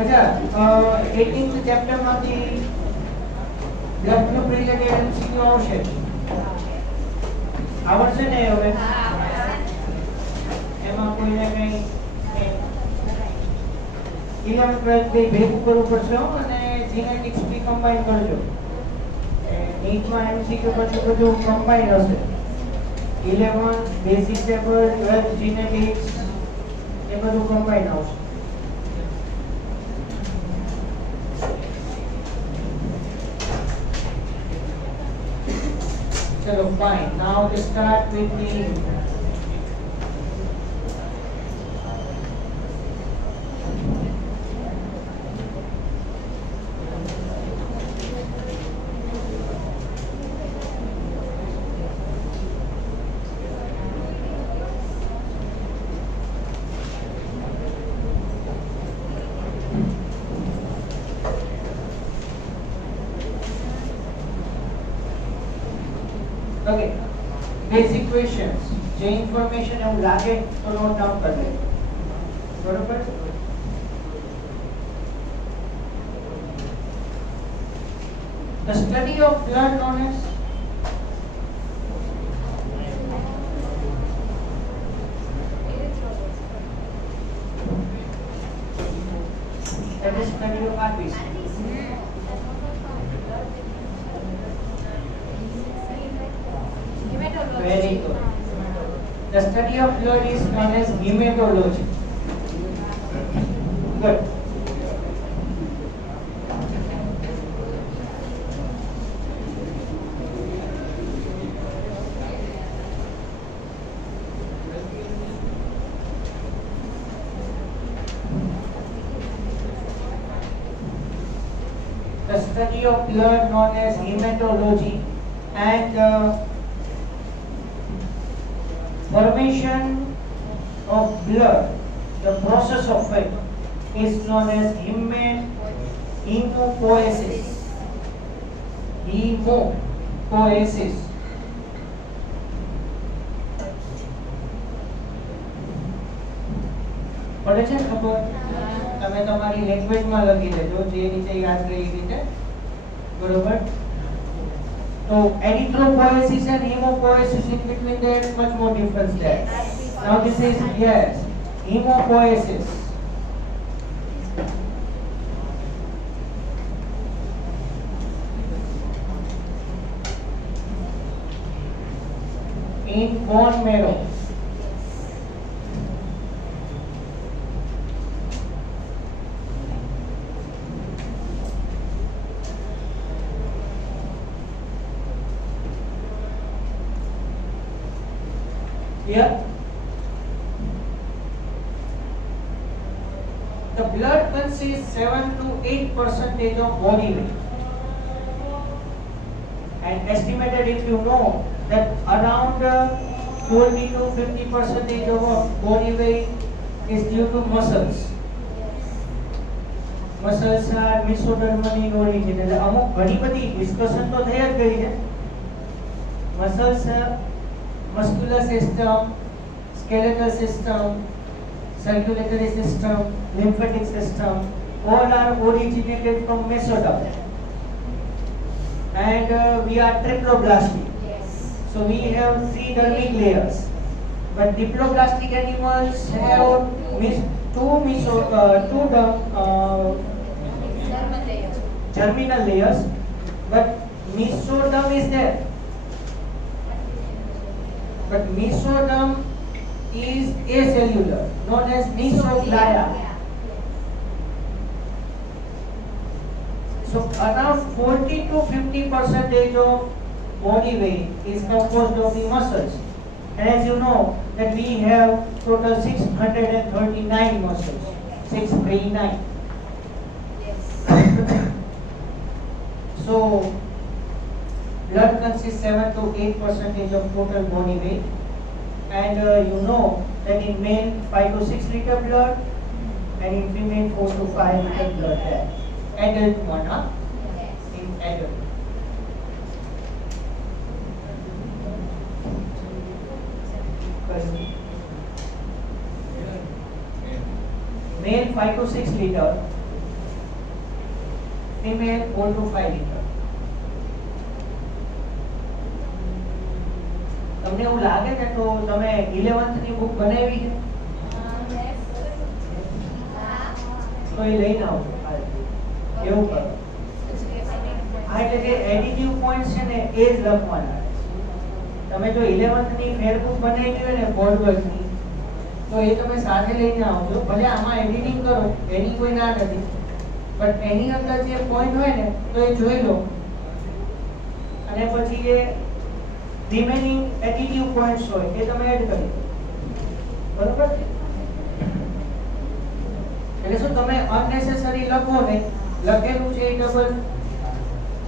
अच्छा 18th chapter માંથી blood group related MCQ આવશે આવડશે ને હવે એમાં કોઈને કઈ 11 12 બે ભેગું કરવું પડશે અને જીનેટિક્સ બી કમ્બાઈન કરજો નીટમાં એમસીક્યુ પછી બધું કમ્બાઈન હશે 11 બેસિક પેપર 12 જીનેટિક્સ એ બધું કમ્બાઈન આવશે चलो fine. Now let's start with the okay basic questions जो information है वो लागे तो नोट डाउन कर ले बरोबर the study of blood known as that is study of RBC very good. The study of blood is known as hematology. Good. The study of blood known as hematology and formation of blood, the process of it is known as hemopoiesis. Hemopoiesis. પડે છે ખબર તમે તમારી language માં લખી લેજો જે રીતે યાદ રહી રીતે બરોબર So erythropoiesis and hemopoiesis, in between there is much more difference there. Now this is yes, hemopoiesis. In bone marrow. Here the blood consists 7 to 8% of body weight, and estimated if you know that around 40 to 50% of body weight is due to muscles. Muscles are mesodermal in origin. અમુક ઘણી બધી discussion તો થઈ જ ગઈ છે. Muscles muscular system, skeletal system, circulatory system, lymphatic system, all are originated from mesoderm. And we are triploblastic. Yes. So we have 3 dermic layers. But diploblastic animals have two germinal layers, but mesoderm is there. But mesoderm is acellular, known as mesoglia. So around 40 to 50% of body weight is composed of the muscles. And as you know that we have total 639 muscles. 639. Yes. So blood consists 7 to 8% of total body weight, and you know that in male 5 to 6 liter blood, and in female 4 to 5 liter blood. Adult one, huh? Yes. In adult. Male 5 to 6 liter, female 4 to 5 liter. તમને એવું લાગે ને તો તમે 11th ની book બનાવી છે તો એ લઈને આવજો એવું કરો. હા, એટલે જે એડિટિવ પોઈન્ટ છે ને એ જ લખવાના. તમે જો 11th ની ફેર બુક બનાવી હોય ને બોર્ડ વર્કની તો એ તમે સાથે લઈને આવજો. ભલે આમાં એડિટિંગ કરો એની કોઈ ના નથી, બટ એની અંદર જે પોઈન્ટ હોય ને તો એ જોઈ લો અને પછી એ રિમેનિંગ એડિટિવ પોઈન્ટ્સ હોય એ તમે એડ કરી દો. બરોબર? એટલે શું તમે અનનેસેસરી લખો ને, લખેલું છે એ ડબલ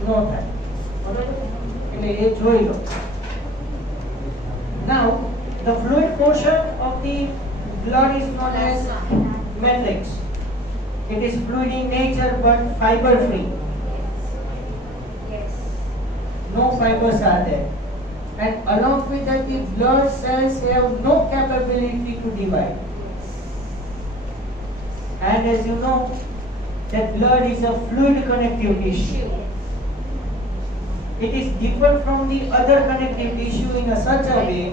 નો થાય. બરોબર? એટલે એ જોઈ લો. Now the fluid portion of the blood is known as matrix. It is fluid in nature but fiber free. Yes. No fibers are there. And along with that, the blood cells have no capability to divide. And as you know, that blood is a fluid connective tissue. It is different from the other connective tissue in a such a way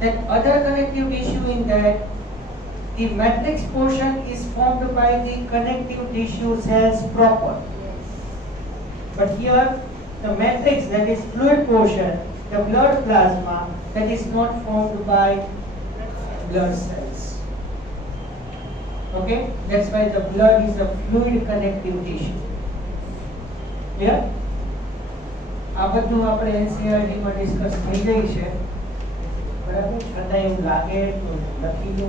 that other connective tissue in that the matrix portion is formed by the connective tissue cells proper. But here the matrix, that is fluid portion, the blood plasma, that is not formed by blood cells. Okay, that's why the blood is a fluid connective tissue. Clear? આ બધું આપણે NCERT માં discuss થઈ ગઈ છે. બરાબર? છતાં એવું લાગે તો લખી લો.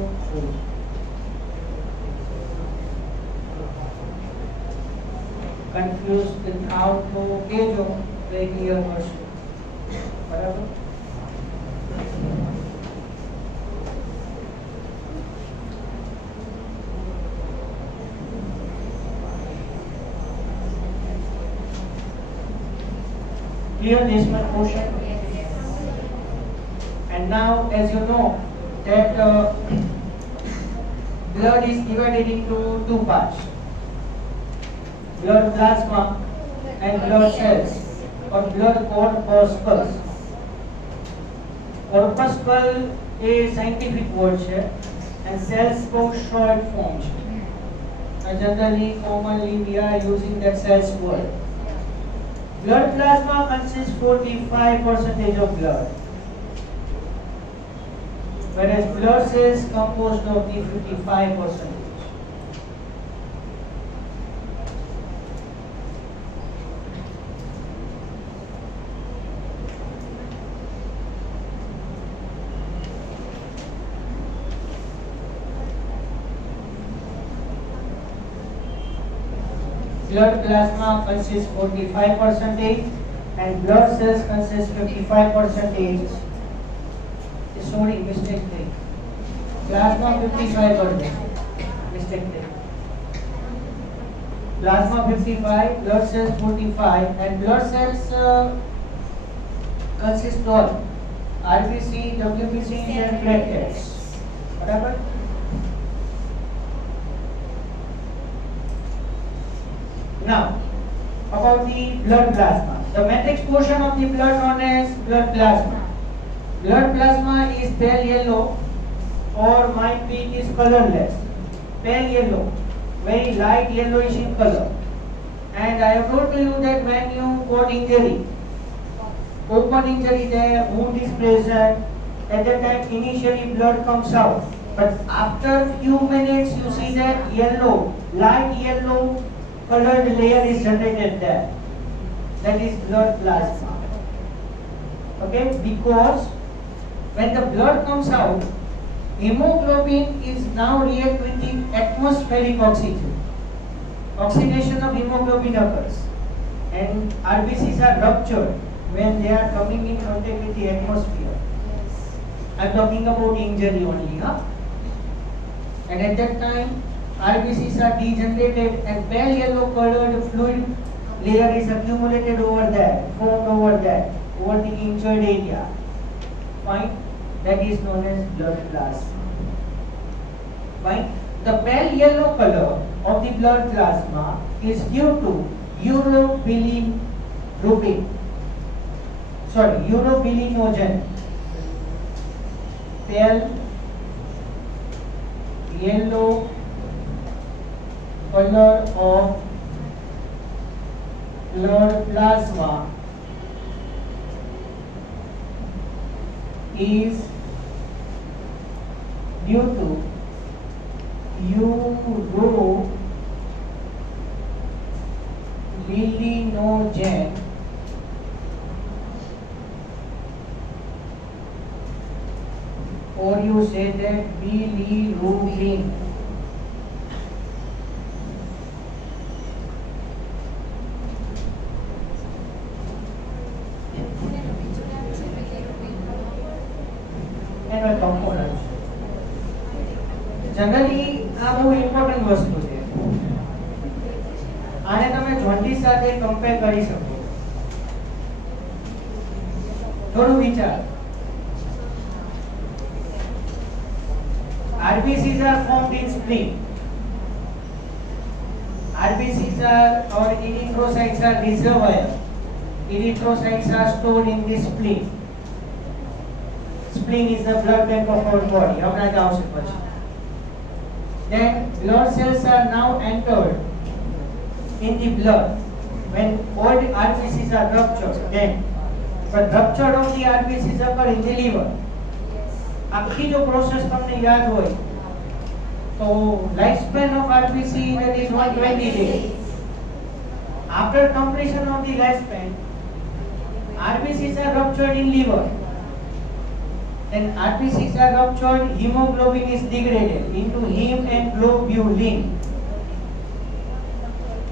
કન્ફ્યુઝ થાવ તો કહેજો તો એ ક્લિયર કરશું. બરાબર? Clear this much portion? And now, as you know, that blood is divided into two parts: blood plasma and blood cells, or blood corpuscles. Corpuscle a scientific word છે and cells બહુ short form છે. Generally, commonly we are using that cells word. Blood plasma consists 45% of blood, whereas blood cells composed of the 55%. Blood plasma consists 45% and blood cells consist 55%. Sorry, mistake there. Plasma 55%. Mistake there. Plasma 55, blood cells 45, and blood cells consist of RBC, WBC, and platelets. Whatever. Now, about the blood plasma. The matrix portion of the blood known as blood plasma. Blood plasma is pale yellow or might be it is colorless. Pale yellow, very light yellowish in color. And I have told you that when you got injury, open injury there, wound is present, at that time initially blood comes out. But after few minutes you see that yellow, light yellow colored layer is generated there. That is blood plasma. Okay, because when the blood comes out, hemoglobin is now react with the atmospheric oxygen. Oxidation of hemoglobin occurs, and RBCs are ruptured when they are coming in contact with the atmosphere. I am talking about injury only, huh? And at that time, RBCs are degenerated and pale yellow colored fluid layer is accumulated over there, formed over there, over the injured area. Fine? That is known as blood plasma. Fine? The pale yellow color of the blood plasma is due to urobilirubin. Urobilinogen. Pale yellow color of blood plasma is due to urobilinogen or you say that bilirubin. એનો component generally આ બહુ important વસ્તુ છે. આને તમે jaundice સાથે compare કરી શકો. થોડું વિચાર. RBCs are formed in spleen. RBCs are or erythrocytes are reservoir. Erythrocytes are stored in the spleen. Spleen is the blood bank of our body. હમણાં જ આવશે પછી. Then blood cells are now entered in the blood when old RBCs are ruptured. Then but rupture of the RBCs occur in the liver. આખી જો process તમને યાદ હોય તો life span of RBC that is 120 days. After completion of the life span, RBCs are ruptured in liver. Then RBCs are ruptured, hemoglobin is degraded into heme and globulin.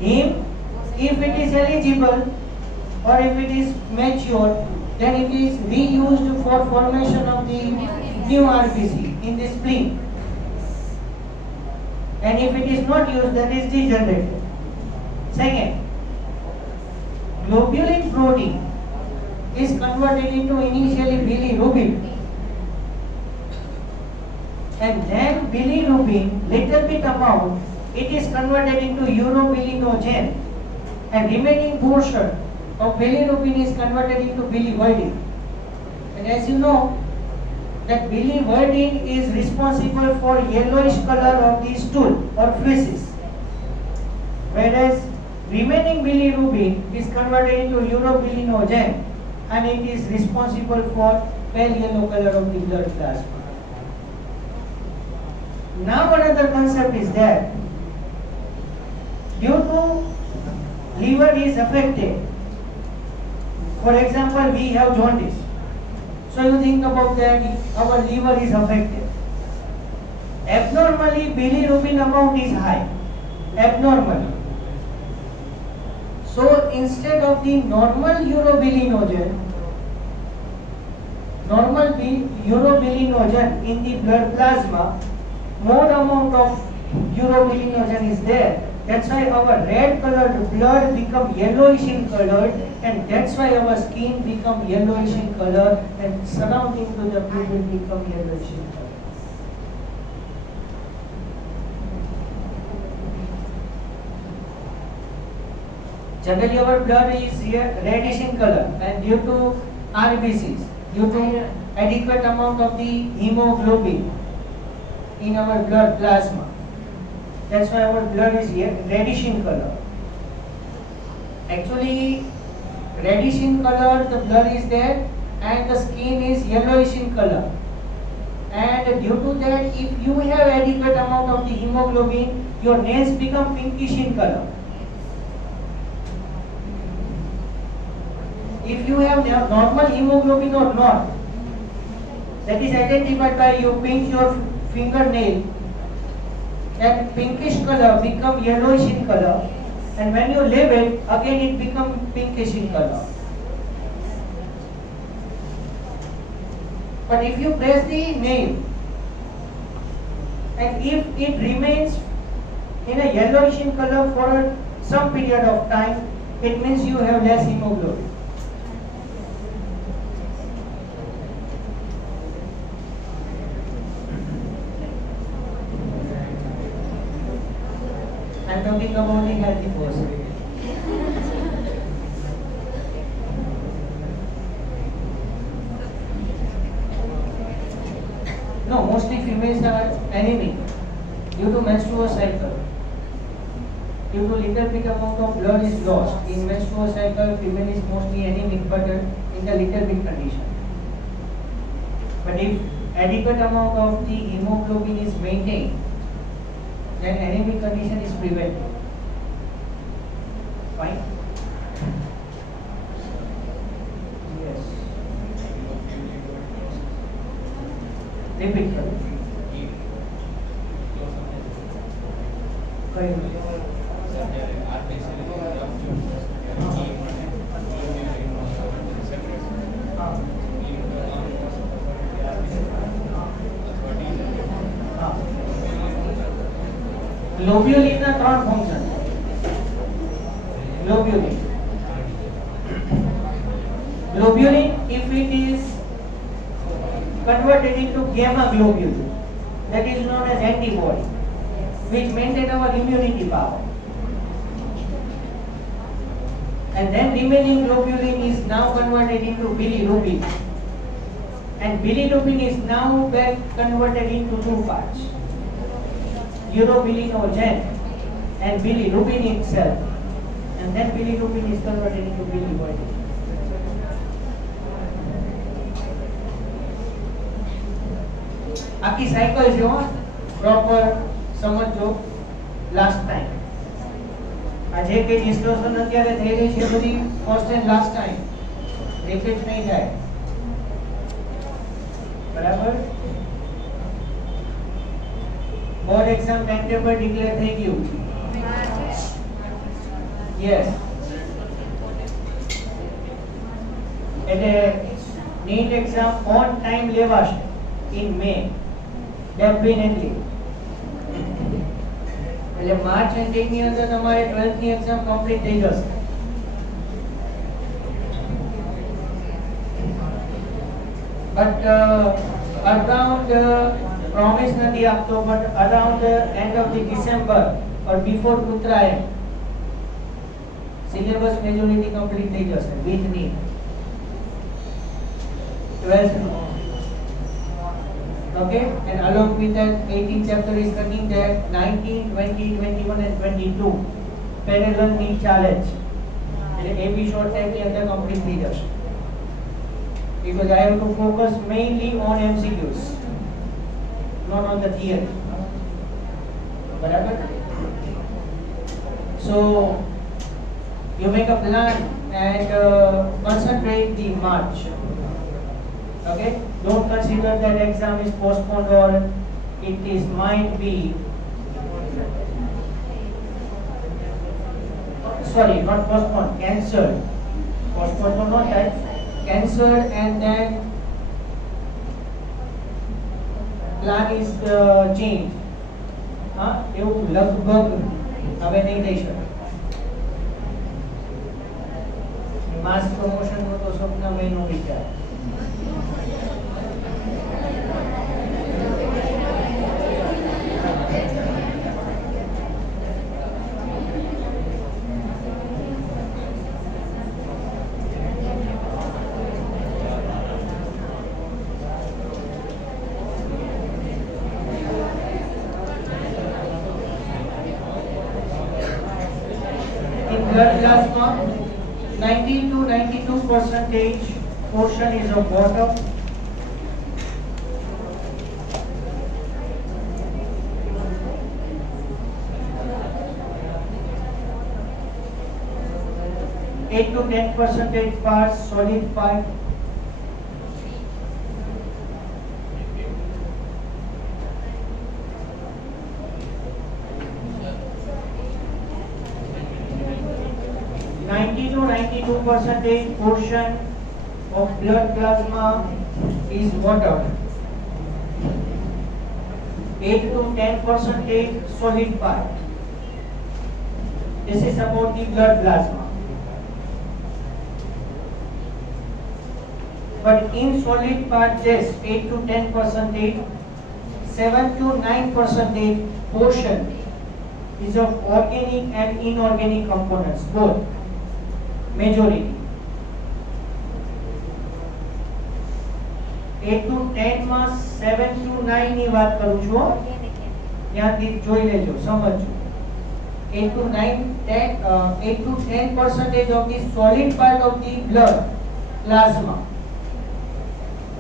Heme, if it is eligible or if it is mature, then it is reused for formation of the new RBC in the spleen. And if it is not used, that is degenerated. Second, globulin protein is converted into initially bilirubin. And then bilirubin, little bit amount, it is converted into urobilinogen. And remaining portion of bilirubin is converted into biliverdin. And as you know, that biliverdin is responsible for yellowish color of the stool or feces, whereas remaining bilirubin is converted into urobilinogen and it is responsible for pale yellow color of the blood plasma. Now another concept is that due to liver is affected, for example we have jaundice. So you think about that, our liver is affected. Abnormally, bilirubin amount is high. Abnormally. So instead of the normal urobilinogen in the blood plasma, more amount of urobilinogen is there. That's why our red colored blood become yellowish in color, and that's why our skin become yellowish in color and surrounding to the pupil become yellowish in color. Generally our blood is reddish in color and due to RBCs, due to adequate amount of the hemoglobin in our blood plasma. That's why our blood is reddish in color. Actually, reddish in color, the blood is there, and the skin is yellowish in color. And due to that, if you have adequate amount of the hemoglobin, your nails become pinkish in color. If you have normal hemoglobin or not, that is identified by you pinch your fingernail. That pinkish color become yellowish in color, and when you leave it, again it become pinkish in color. But if you press the nail, and if it remains in a yellowish in color for some period of time, it means you have less hemoglobin. I am talking about the healthy person. No, mostly females are anemic due to menstrual cycle. Due to little bit amount of blood is lost in menstrual cycle, female is mostly anemic, but in the little bit condition. But if adequate amount of the hemoglobin is maintained, then anemic condition is prevented. Fine. Yes. Repeat. Globulin ના ત્રણ function. Globulin, if it is converted into gamma globulin, that is known as antibody, which maintain our immunity power. And then remaining globulin is now converted into bilirubin. And bilirubin is now back converted into two parts. Urobilinogen and bilirubin itself, and then bilirubin is converted into bilirubin. આખી cycle જો proper સમજો last time. આ જે કે discussion અત્યારે થઈ રહી છે બધી first and last time repeat નહીં થાય. બરાબર? Board exam time table declare થઈ ગયું. યસ. એટલે નીટ એક્ઝામ ઓન ટાઈમ લેવાશે in May definitely. એટલે માર્ચ એન્ડિંગ ની અંદર તમારે 12th ની એક્ઝામ કમ્પ્લીટ થઈ જશે. બટ અરાઉન્ડ પ્રોમિસ નથી આપતો, but around end of the December or before Uttarayan syllabus majority complete થઈ જશે with NEET 12th. Okay, and along with that 18th chapter is running there, 19, 20, 21 and 22 parallel need challenge. And a bit short time the other complete leaders, because I have to focus mainly on MCQs, not on the theory. Barabar? So you make a plan and concentrate the March. Okay, don't consider that exam is postponed or it is might be sorry, not postponed, cancelled. Postponed or not that, cancelled, and then plan is changed. એવું લગભગ હવે નહીં થઈ શકે. Mass promotion નો તો સ્વપ્ન મહિનો વિચાર. Blood plasma, 90 to 92% portion is of water. Eight to 10% parts solid part. To 92% portion of blood plasma is water. 8 to 10% solid part. This is about the blood plasma. But in solid part, yes, 8 to 10%, 7 to 9% portion is of organic and inorganic components, both. Majority. 8 to 10 માં 7 to 9 ની વાત કરું છું. Organic and ત્યાંથી જોઈ લેજો, સમજજો. 8 to 10% of the solid part of the blood plasma.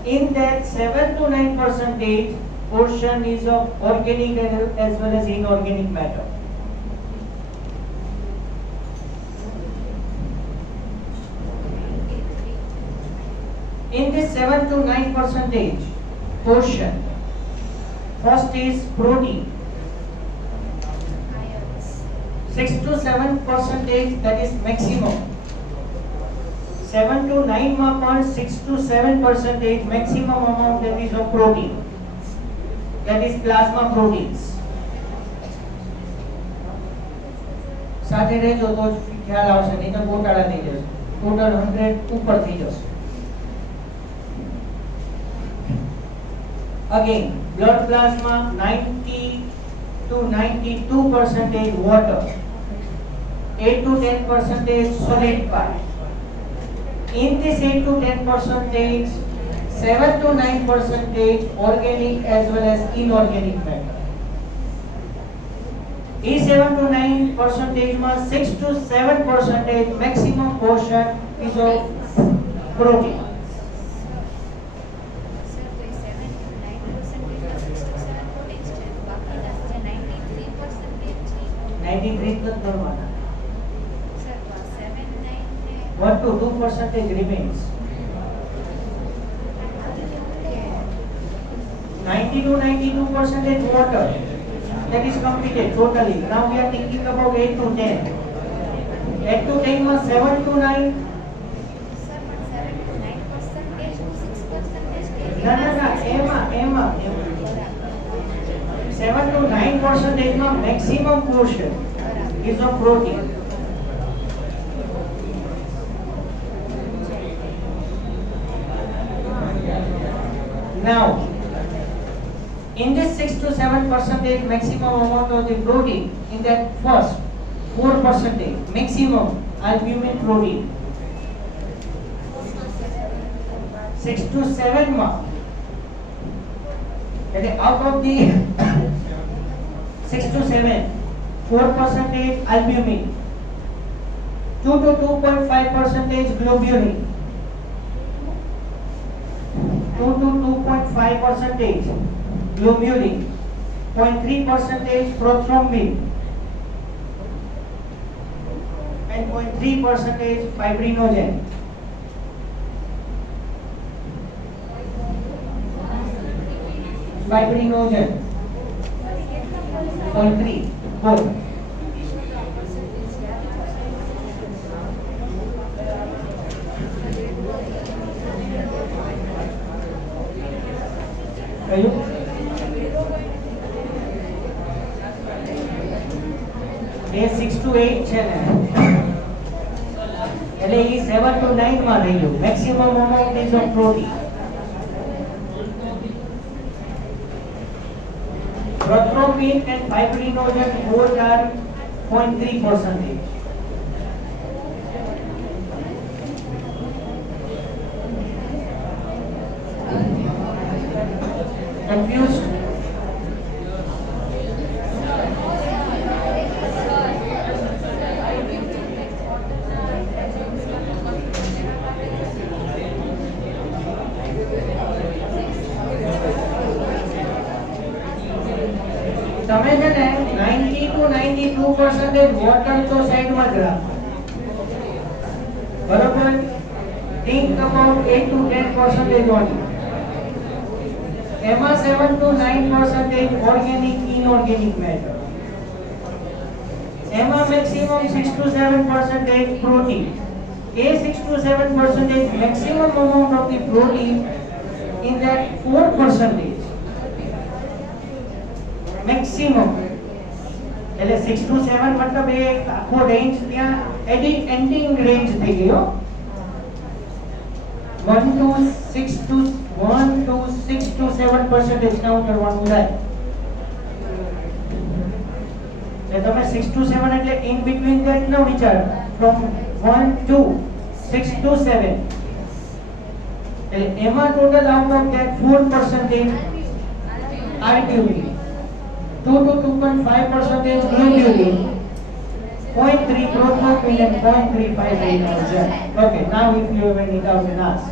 In that 7 to 9% portion is of organic as well as inorganic matter. In this 7 to 9% portion, first is protein. ions. 6 to 7% that is maximum. 7 to 9 માં પણ 6 to 7% maximum amount that is of protein. That is plasma proteins. સાથે રહેજો તો જ ખ્યાલ આવશે, નહીં તો ગોટાળા થઈ જશે. ટોટલ 100 ઉપર થઈ જશે. Again, blood plasma 90 to 92% water, 8 to 10% solid part. In this 8 to 10%, 7 to 9% organic as well as inorganic matter. This 7 to 9% માં 6 to 7% maximum portion is of protein. Sir, तो ये 7 to 9% में 6 to 7 proteins છે. બાકીના જે 93% છે. 93 તક કરવાના. Sir, તો આ 7, 9 ને 1 to 2% remains. 90 to 92% water. That is completed totally. Now we are thinking about 8 to 10. 8 to 10 was 7 to 9. Sir પણ 7 to 9% to 6% No, Emma. 7 to 9% માં maximum portion is of protein. Now, in this 6 to 7% maximum amount of the protein, in that first 4% maximum albumin protein. 6 to 7 માં, એટલે out of the 6 to 7, 4% albumin, 2 to 2.5% globulin, 2 to 2.5% globulin, 0.3% prothrombin, and 0.3% fibrinogen. Fibrinogen 0.3 both. કયું? એ 6 to 8 છે ને, એટલે એ 7 to 9 માં રહી ગયું. Maximum amount is of protein. Prothrombin and fibrinogen both are 0.3%. Confused? તમે છે ને 90 to 92% વોટર તો સાઈડમાં જ રાખો, બરોબર? Think about 8 to 10% only. એમાં 7 to 9% organic inorganic matter. એમાં maximum 6 to 7% protein. A 6 to 7% maximum amount of the protein in that 4%. Maximum. એટલે 6 to 7 मतलब એ આખો રેન્જ ત્યાં એન્ડિંગ રેન્જ થઈ ગયો. 1 to 6 to 7% કાઉન્ટ કરવાનું થાય. એટલે તમે 6 to 7 એટલે in between that ન વિચાર, from 1 to 6 to 7. એટલે એમાં total out of that 4% albumin, 2 to 2.5% globulin, 0.3 prothrombin and 0.35 renal. Okay, now if you have any doubt, then ask.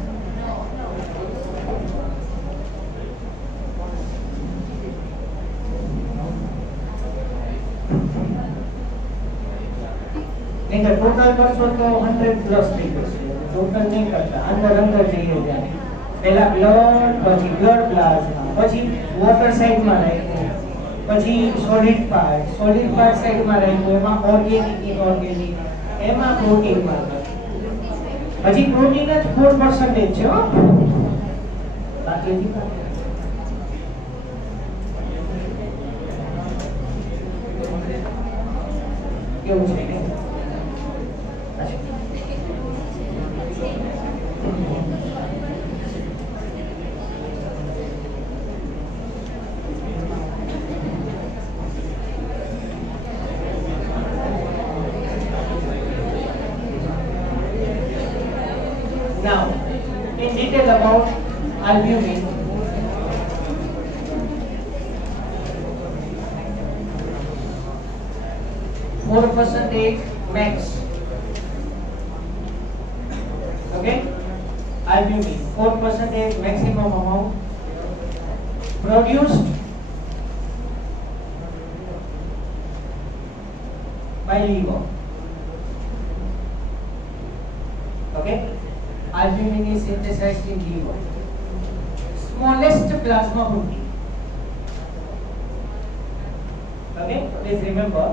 नहीं कर टोटल करशो तो 100 प्लस થઈ જશે. ટોટલ નહીં કરતા, અંદર જઈએ ત્યાં પહેલા બ્લડ, પછી બ્લડ પ્લાઝમા, પછી વોટર સાઈડમાં રાખ્યું, પછી સોલિડ પાર્ટ સાઈડમાં રાખ્યું, એમાં ઓર્ગેનિક ઇનઓર્ગેનિક, એમાં પ્રોટીન માં હજી પ્રોટીન જ 4% છે હો, બાકી હજી કેવું છે. Now, in detail about albumin. %4 max. Okay, albumin 4% maximum amount produced by liver. Okay, albumin is synthesized in liver. Smallest plasma protein. Okay, please remember,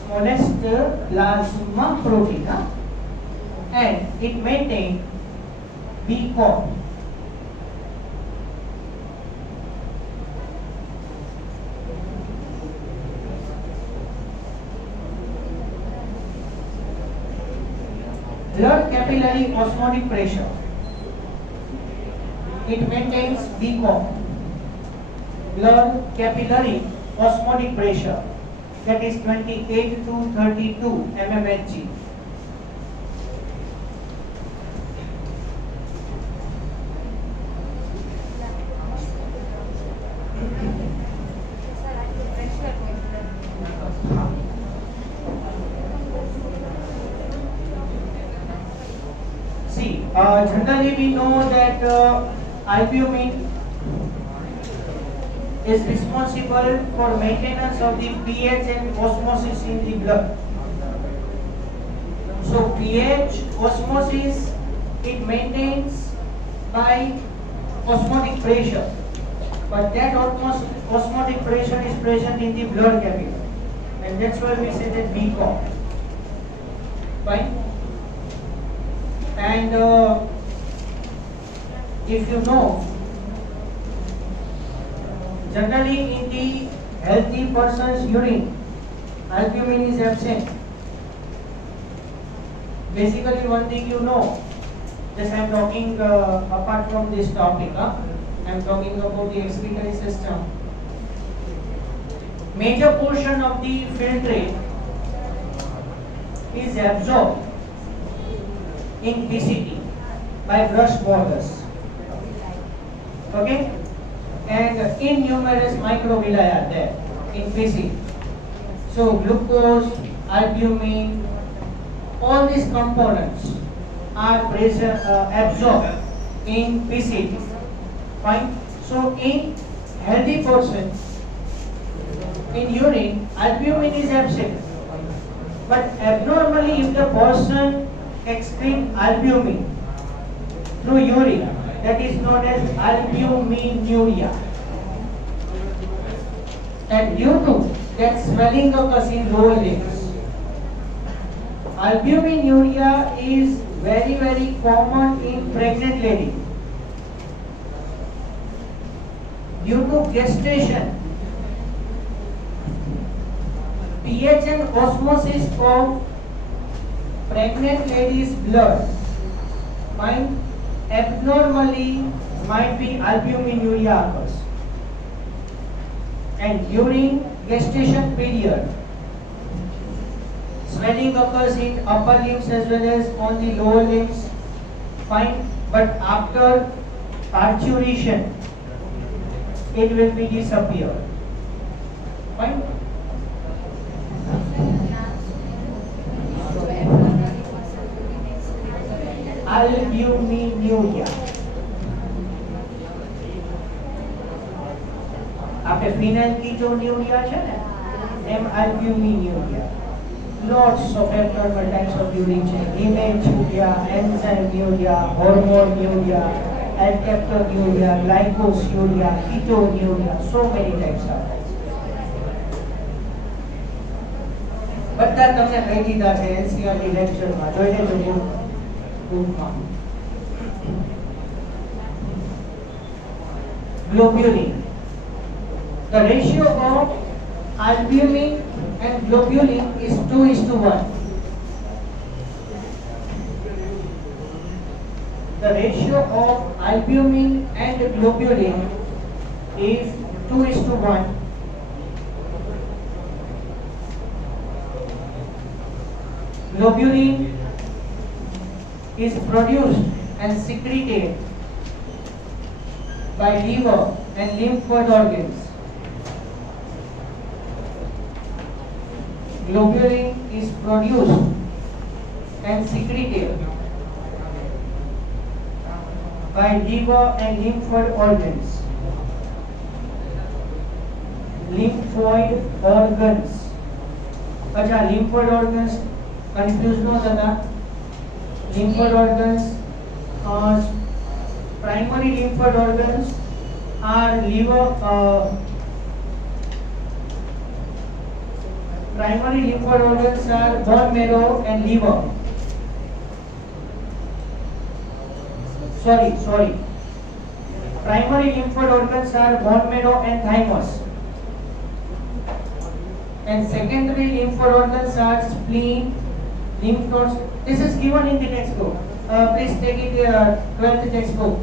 smallest plasma protein, and it maintains B corp. Blood capillary osmotic pressure. It maintains B corp. Blood capillary osmotic pressure, that is 28 to 32 mmHg. See, generally we know that albumin is responsible for maintenance of the pH and osmosis in the blood. So pH, osmosis, it maintains by osmotic pressure, but that osmotic pressure is present in the blood capillary, and that's why we say that B corp. Fine. And if you know, generally in the healthy person's urine, albumin is absent. Basically, one thing you know, just I am talking apart from this topic, I am talking about the excretory system. Major portion of the filtrate is absorbed in PCT by brush borders. Okay, and innumerous microvilli are there in PCT. So glucose, albumin, all these components are absorbed in PCT. Fine. So in healthy person, in urine, albumin is absent. But abnormally, if the person excrete albumin through urine, that is known as albuminuria. And due to that, swelling occurs in lower limbs. Albuminuria is very, very common in pregnant ladies. Due to gestation, pH and osmosis of pregnant ladies' blood find abnormally might be albuminuria occurs. And during gestation period, swelling occurs in upper limbs as well as on the lower limbs. Fine. But after parturition, it will be disappear. Fine. Albuminuria. આપણે ફિનાઇલ કીટોન્યુરિયા છે ને એમ albuminuria. Lots of abnormal types of urine છે. Hematuria, enzymuria, hormonuria, alkaptonuria, glycosuria, ketonuria, so many types are there. બધા તમને કહી દીધા છે NCERT લેક્ચરમાં, જોઈ લેજો બુકમાં. Globulin. The ratio of albumin and globulin is 2:1. The ratio of albumin and globulin is 2:1. Globulin is produced and secreted by liver and lymphoid organs. Globulin is produced and secreted by liver and lymphoid organs. Lymphoid organs. अच्छा, lymphoid organs confused no thana. Lymphoid organs, primary lymphoid organs are liver. Primary lymphoid organs are bone marrow and liver. Sorry. Primary lymphoid organs are bone marrow and thymus. And secondary lymphoid organs are spleen, lymph nodes. This is given in the textbook. Please take it 12th textbook.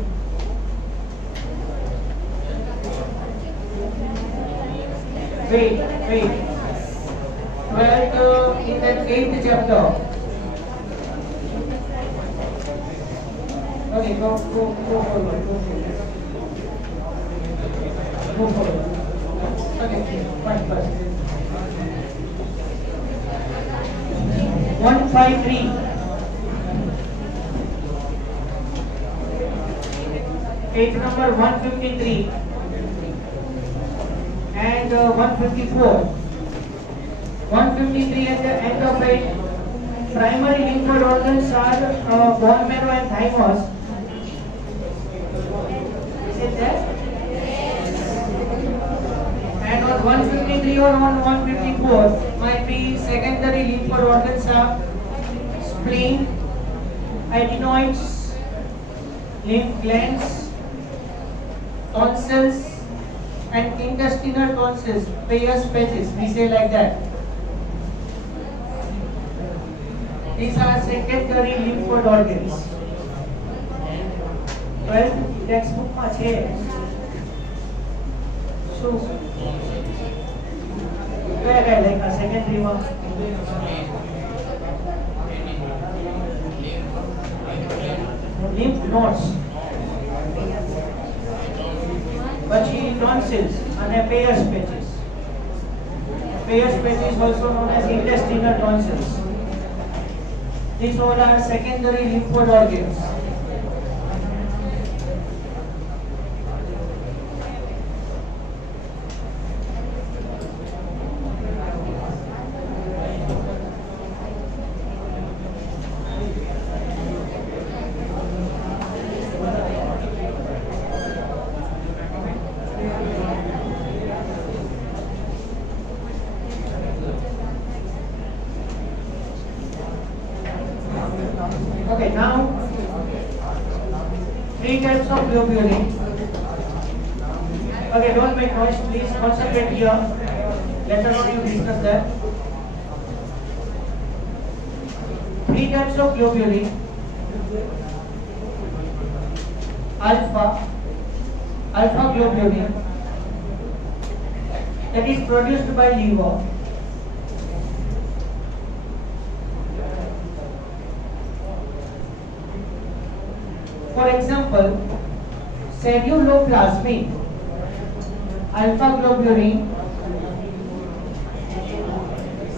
Wait. 12th in the 8th chapter. Okay, go forward. Okay, fine, first. 153. Page number 153 and 154. 153 at the end of it. Primary lymphoid organs are bone marrow and thymus. Is it there? And on 153 or on 154 might be secondary lymphoid organs are spleen, adenoids, lymph glands, tonsils, and intestinal tonsils, Peyer's patches, we say like that. These are secondary lymphoid organs. 12th textbook માં છે. શું કયા લખ્યા secondary માં? lymph nodes, પછી tonsils અને Peyer's patches. Peyer's patches also known as intestinal tonsils. These all are secondary lymphoid organs. Okay, now 3 types of globulin. Okay, don't make noise, please concentrate here. Later on you discuss that. 3 types of globulin. Alpha globulin, that is produced by liver. For example, celluloplasmin, alpha globulin,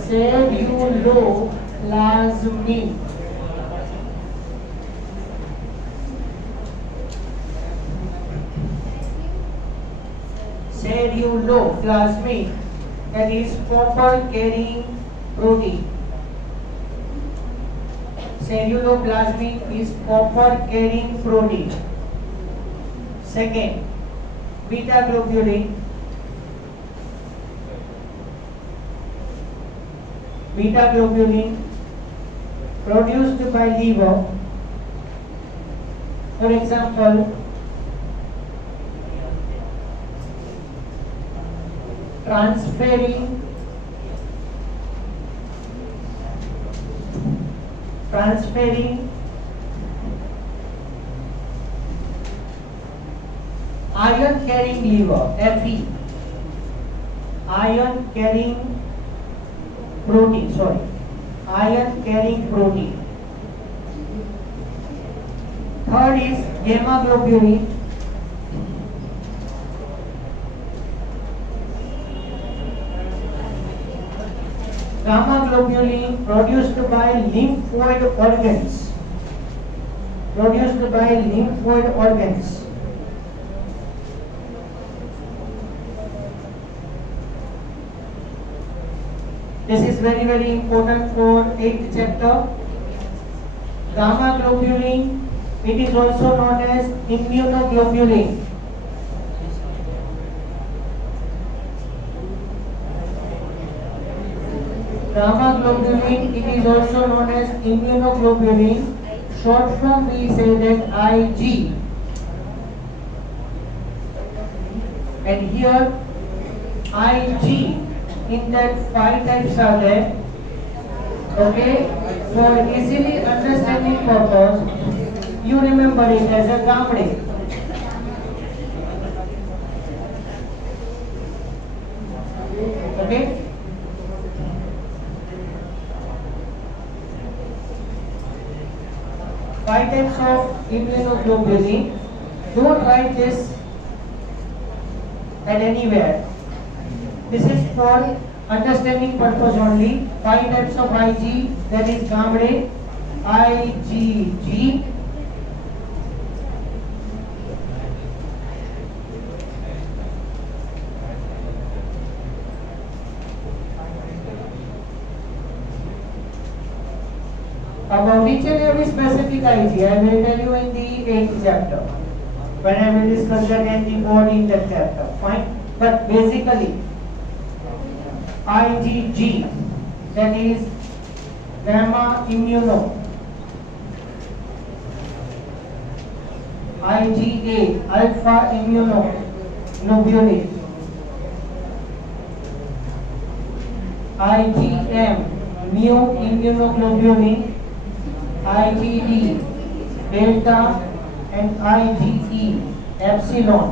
celluloplasmin, celluloplasmin, that is copper carrying protein. Celluloplasmin is copper carrying protein. Second, beta globulin. Beta globulin produced by liver. For example, transferring iron carrying liver, Fe, iron carrying protein. Third is gamma globulin. Gamma globulin produced by lymphoid organs. This is very, very important for 8th chapter. Gamma globulin, it is also known as immunoglobulin. Gamma globulin, it is also known as immunoglobulin. Short form we say that Ig. And here Ig, in that 5 types are there. Okay, for easily understanding purpose, you remember it as a gamma. Okay. Five types of immunoglobulin. Don't write this at anywhere. This is for understanding purpose only. 5 types of Ig, that is gamma, IgG, about each and every specific Ig, I will tell you in the 8th chapter when I will discuss that antibody in that chapter. Fine, but basically IgG, that is gamma immuno. IgA, alpha immunoglobulin. IgM, mu immunoglobulin. IgD, delta, and IgE, epsilon.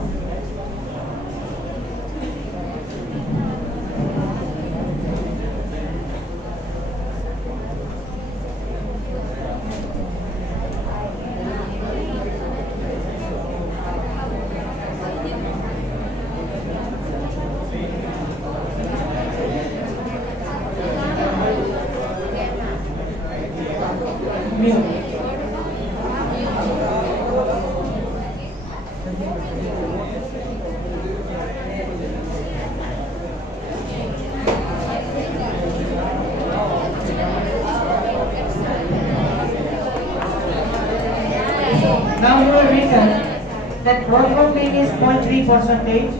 Now you have written that prothrombin is 0.3%,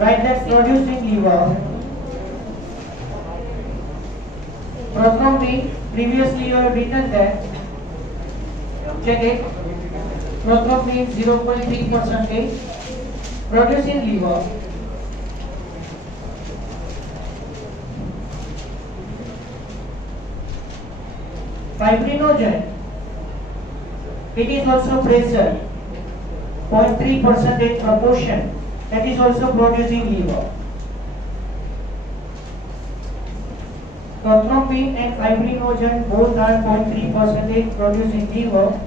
right? That's produced in liver. Prothrombin, previously you have written that. Check it. Prothrombin 0.3% produced in liver. Fibrinogen, it is also present, 0.3% proportion, that is also produced in liver. Prothrombin and fibrinogen both are 0.3% produced in liver,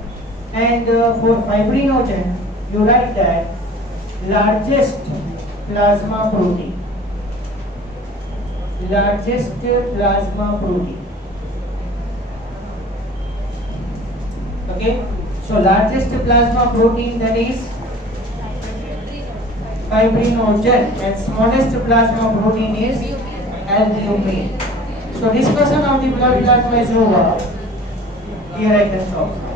and for fibrinogen you write that largest plasma protein. Largest plasma protein. Okay, so largest plasma protein, that is fibrinogen, and smallest plasma protein is albumin. So discussion of the blood plasma is over. Here I can stop.